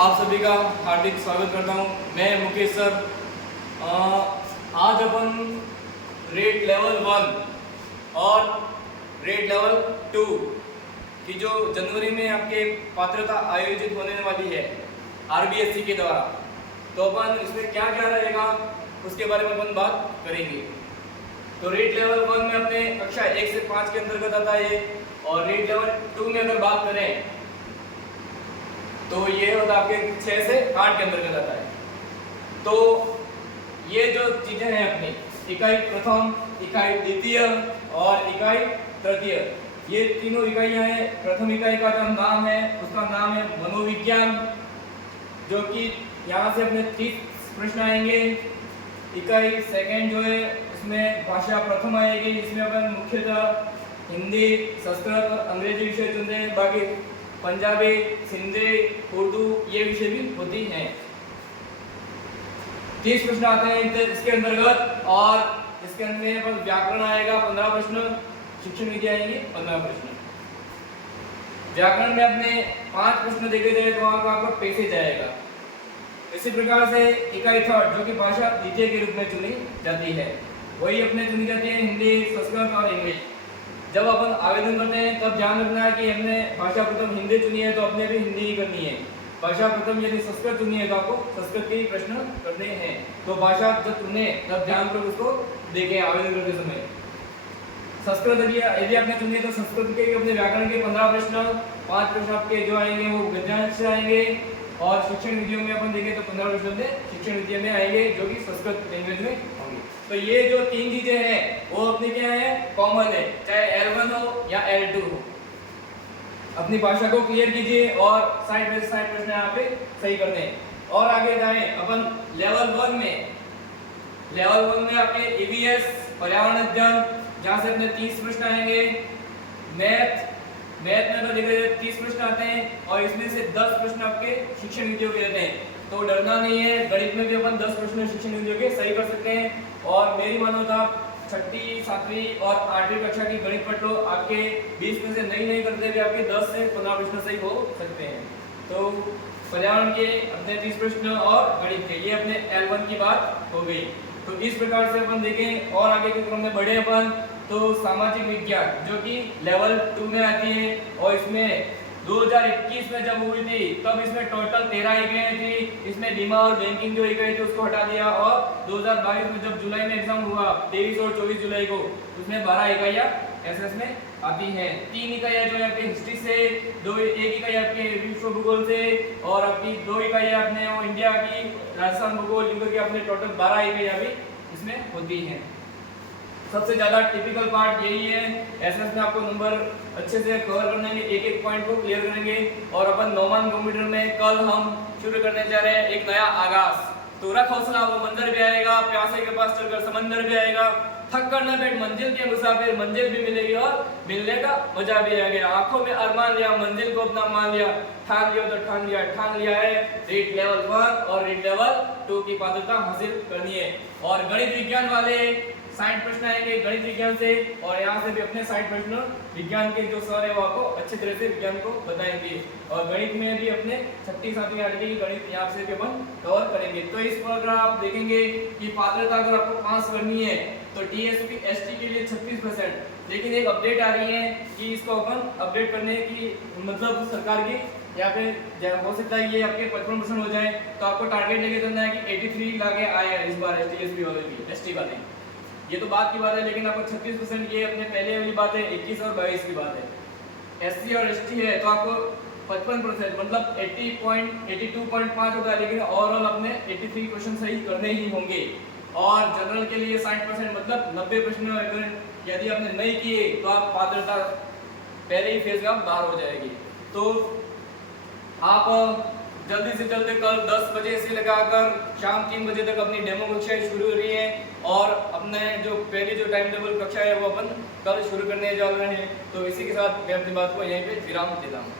आप सभी का हार्दिक स्वागत करता हूं। मैं मुकेश सर। आज अपन रेट लेवल 1 और रेट लेवल 2 की जो जनवरी में आपके पात्रता आयोजित होने वाली है आरबीएससी के द्वारा, तो अपन इसमें क्या क्या रहेगा उसके बारे में अपन बात करेंगे। तो रेट लेवल 1 में अपने कक्षा 1 से 5 के अंतर्गत आता है और रेट लेवल 2 में अगर बात करें तो ये होता है आपके 6 से 8 के अंतर्गत आता है। तो ये जो चीजें हैं अपनी इकाई प्रथम, इकाई द्वितीय और इकाई तृतीय, ये तीनों इकाइयां हैं। प्रथम इकाई का जो नाम है उसका नाम है मनोविज्ञान, जो कि यहाँ से अपने 30 प्रश्न आएंगे। इकाई सेकंड जो है उसमें भाषा प्रथम आएगी, इसमें अपन मुख्यतः हिंदी, संस्कृत और अंग्रेजी विषय चुनते हैं। बाकी पंजाबी, सिंधी, उर्दू ये विषय भी होती हैं। 30 प्रश्न आते हैं इसके अंतर्गत और इसके अंदर व्याकरण आएगा 15 प्रश्न, शिक्षण विधि आएंगे 15 प्रश्न। व्याकरण में अपने 5 प्रश्न देखे जाए तो आपका पैसेज आएगा। इसी प्रकार से इकाई थर्ड जो कि भाषा द्वितीय के रूप में चुनी जाती है, वही अपने चुनी जाती है हिंदी, संस्कृत और इंग्लिश। जब अपन आवेदन करते हैं तब ध्यान रखना है कि हमने भाषा प्रथम हिंदी चुनी है तो अपने भी हिंदी ही करनी है। भाषा प्रथम यदि संस्कृत चुनी है तो आपको संस्कृत के ही प्रश्न करने हैं। तो भाषा जब चुने तब ध्यान कर उसको देखें आवेदन करते समय। संस्कृत यदि आपने चुनी है तो संस्कृत के अपने व्याकरण के 15 प्रश्न, 5 प्रश्न आपके जो आएंगे वो गद्यांश से आएंगे और शिक्षण विधियों में अपन देखें तो 15 प्रश्न शिक्षण विधियों में आएंगे जो कि संस्कृत लैंग्वेज में होंगे। तो ये जो 3 चीजें हैं वो अपनी क्या है, कॉमन है, चाहे L1 हो या L2 हो। अपनी भाषा को क्लियर कीजिए और साइड बाय साइड प्रश्न यहाँ पे सही करने हैं। और आगे जाएं अपन लेवल 1 में। लेवल 1 में आपके ईवीएस पर्यावरण अध्ययन, जहाँ से अपने 30 प्रश्न आएंगे। मैथ में तो देखिए 30 प्रश्न आते हैं और इसमें से 10 प्रश्न आपके शिक्षण विधियों के रहते हैं, तो डरना नहीं है। गणित में भी अपन 10 प्रश्न शिक्षण विधियों के सही कर सकते हैं। और मेरी मानो तो आप 6ठी, 7वीं और 8वीं कक्षा की गणित पढ़ लो, आपके 20 में से नहीं करते हुए आपके 10 से 15 प्रश्न सही हो सकते हैं। तो पर्यावरण के अपने 30 प्रश्न और गणित के ये अपने L1 की बात हो गई। तो इस प्रकार से अपन देखें और आगे के क्रम में बढ़े अपन तो सामाजिक विज्ञान जो कि लेवल 2 में आती है और इसमें 2021 में जब हुई थी तब इसमें टोटल 13 इकाइयां थी। इसमें बीमा और बैंकिंग जो इकाई थी उसको हटा दिया और 2022 में जब जुलाई में एग्जाम हुआ 23 और 24 जुलाई को, उसमें 12 इकाइयां एसएस में आती हैं। 3 इकाइयां जो है आपके हिस्ट्री से, एक इकाई आपके विश्व भूगोल से और आपकी 2 इकाइयां अपने इंडिया की राजस्थान भूगोल, इनके अपने टोटल 12 इकाइयां भी इसमें होती हैं। सबसे ज्यादा टिपिकल पार्ट यही है। एसएस में आपको नंबर अच्छे से कवर करने एक एक पॉइंट को क्लियर करेंगे। और अपन नौमान कंप्यूटर में कल हम शुरू करने जा रहे हैं एक नया आगाज। तो रख हौसला, वो मंदिर भी आएगा, प्यासे के पास चलकर समंदर भी आएगा, थक कर न बैठ मंजिल के मुसाफिर, मंजिल भी मिलेगी और मिलने का मजा भी आएगा। आंखों में अरमान लिया, मंजिल को अपना मान लिया, ठान लिया तो ठान लिया है। रेट लेवल 1 और रेट लेवल 2 की पात्रता हासिल करनी है। और गणित विज्ञान वाले 60 प्रश्न आएंगे गणित विज्ञान से, और यहाँ से भी अपने 60 प्रश्न विज्ञान के जो सर है वो आपको अच्छी तरह से विज्ञान को बताएंगे। और गणित में भी अपने 6ठी, 7वीं, 8वीं की गणित यहाँ से भी अपन कवर करेंगे। तो इस पर अगर आप देखेंगे कि पात्रता अगर आपको पास करनी है तो टीएसपी एसटी के लिए 36%, लेकिन एक अपडेट आ रही है कि इसको अपन अपडेट करने की मतलब सरकार की यहाँ पे हो सकता है ये आपके 55% हो जाए, तो आपको टारगेट लेके चलना है कि 83 लाके आए इस बार टीएसपी वाले भी, एसटी वाले। ये तो बात की बात है, लेकिन आपको 36% ये अपने पहले वाली बात है, 21 और 22 की बात है। एससी और एसटी है तो आपको 55% मतलब 82.5 होता है, लेकिन ओवरऑल अपने 83 क्वेश्चन सही करने ही होंगे। और जनरल के लिए 60% मतलब 90 प्रश्न अगर यदि आपने नहीं किए तो आप पात्रता पहले ही फेज में बाहर हो जाएगी। तो आप जल्दी से जल्दी कल 10 बजे से लगाकर शाम 3 बजे तक अपनी डेमो कक्षाएं शुरू हो रही हैं और अपने जो पहली जो टाइम टेबल कक्षा है वो अपन कल शुरू करने जा रहे हैं। तो इसी के साथ मैं अपनी बात को यहीं पे विराम देता हूँ।